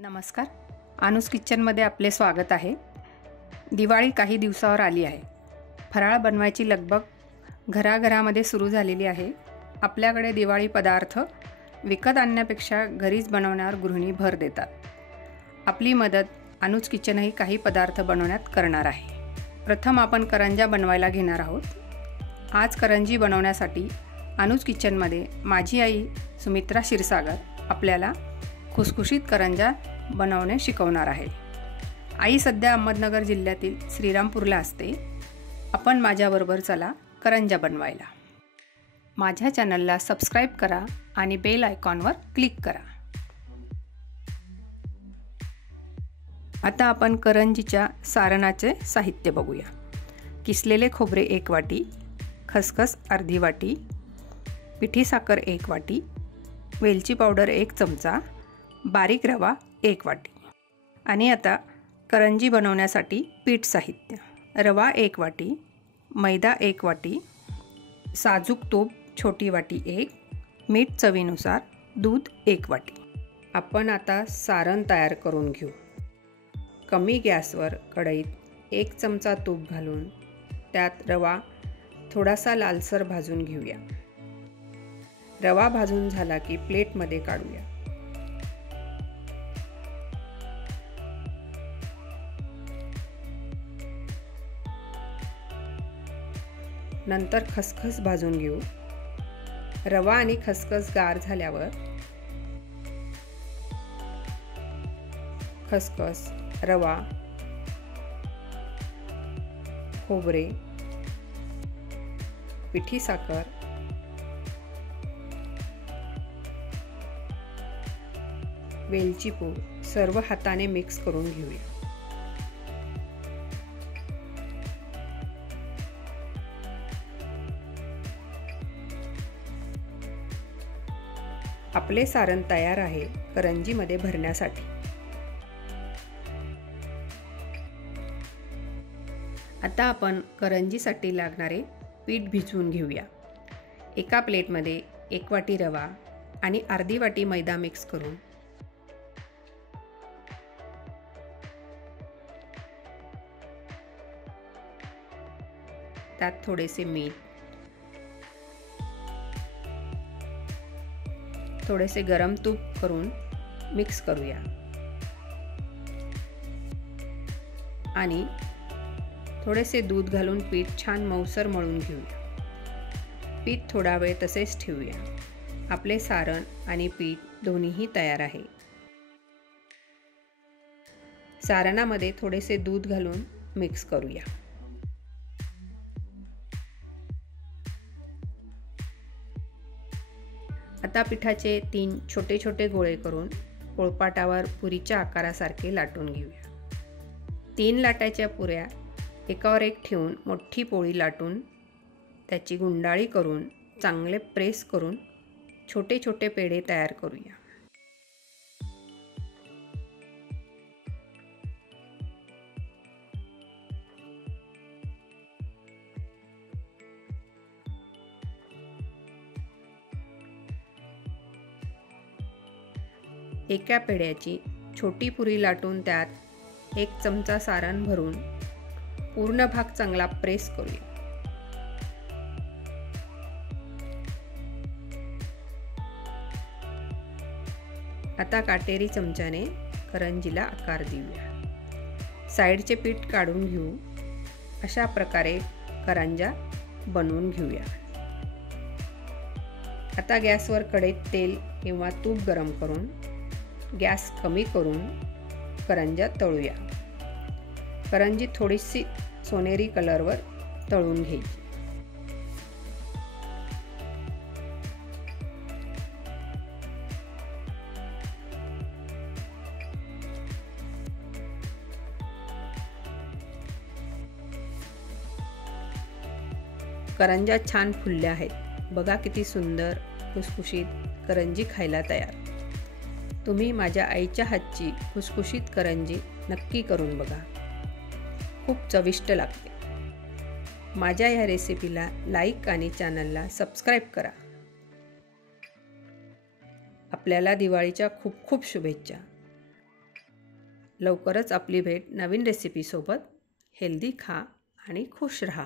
नमस्कार, अनुज किचनमध्ये आपले स्वागत आहे। दिवाळी काही दिवसावर आली आहे। फराळ बनवायची लगबग घराघरामध्ये सुरू झालेली आहे। आपल्याकडे दिवाळी पदार्थ विकत आणण्यापेक्षा घरीच बनवण्यावर गृहिणी भर देतात। आपली मदत अनुज किचनही काही पदार्थ बनवण्यात करणार आहे। प्रथम आपण करंजा बनवायला घेणार आहोत। आज करंजी बनवण्यासाठी अनुज किचनमध्ये माझी आई सुमित्रा क्षीरसागर आपल्याला खुसखुशीत करंजा बनवणे शिकवणार आहे। आई सध्या अहमदनगर जिल्ह्यातील श्रीरामपूरला असते। आपण माझ्याबरोबर चला करंजा बनवायला। माझ्या चॅनलला सबस्क्राईब करा आणि बेल आयकॉनवर क्लिक करा। आता आपण करंजीच्या सारणाचे साहित्य बघूया। किसलेले खोबरे 1 वाटी, खसखस अर्धी वाटी, पिठी साखर 1 वाटी, वेलची पावडर 1 चमचा, बारीक रवा 1 वाटी। आणि आता करंजी बनवण्यासाठी पीठ साहित्य: रवा 1 वाटी, मैदा 1 वाटी, साजूक तूप छोटी वाटी 1, मीठ चवीनुसार, दूध 1 वाटी। आपण आता सारण तयार करून घेऊ। कमी गॅसवर कढईत 1 चमचा तूप घालून त्यात रवा थोडासा लालसर भाजून घेऊया। रवा भाजून झाला की प्लेटमध्ये काढूया। नंतर खसखस भाजून घेऊ। रवा आणि खसखस गार झाल्यावर खसखस, रवा, खोबरे, पिठी साखर, वेलची पूड सर्व हाताने मिक्स करून घेऊया। आपले सारण तयार आहे करंजीमध्ये भरण्यासाठी। आता आपण करंजीसाठी लागणारे पीठ भिजवून घेऊया। एका प्लेटमध्ये 1 वाटी रवा आणि अर्धी वाटी मैदा मिक्स करून त्यात थोडेसे मीठ, थोडेसे गरम तूप करून मिक्स करूया आणि थोडेसे दूध घालून पीठ छान मऊसर मळून घेऊया। पीठ थोडा वेळ तसेच ठेवूया। आपले सारण आणि पीठ दोन्हीही तयार आहे। सारणामध्ये थोडेसे दूध घालून मिक्स करूया। आता पिठाचे 3 छोटे छोटे गोळे करून पोळपाटावर पुरीच्या आकारासारखे लाटून घेऊया। 3 लाटाच्या पुऱ्या एकावर एक ठेवून मोठी पोळी लाटून त्याची गुंडाळी करून चांगले प्रेस करून छोटे छोटे पेढे तयार करूया। एका पेढ्याची छोटी पुरी लाटून त्यात 1 चमचा सारण भरून पूर्ण भाग चांगला प्रेस करूया। आता काटेरी चमच्याने करंजीला आकार देऊया। साईडचे पीठ काढून घेऊ। अशा प्रकारे करंजा बनवून घेऊया। आता गॅसवर कढईत तेल किंवा तूप गरम करून गॅस कमी करून करंजा तळूया। करंजी थोडीशी सोनेरी कलरवर तळून घ्यायची। करंजा छान फुलल्या आहेत। बघा किती सुंदर खुसखुशीत करंजी खायला तयार। तुम्ही माझ्या आईच्या हातची खुसखुशीत करंजी नक्की करून बघा। खूप चविष्ट लागते। माझ्या या रेसिपीला लाईक आणि चॅनलला सबस्क्राईब करा। आपल्याला दिवाळीच्या खूप खूप शुभेच्छा। लवकरच आपली भेट नवीन रेसिपीसोबत. हेल्दी खा आणि खुश रहा.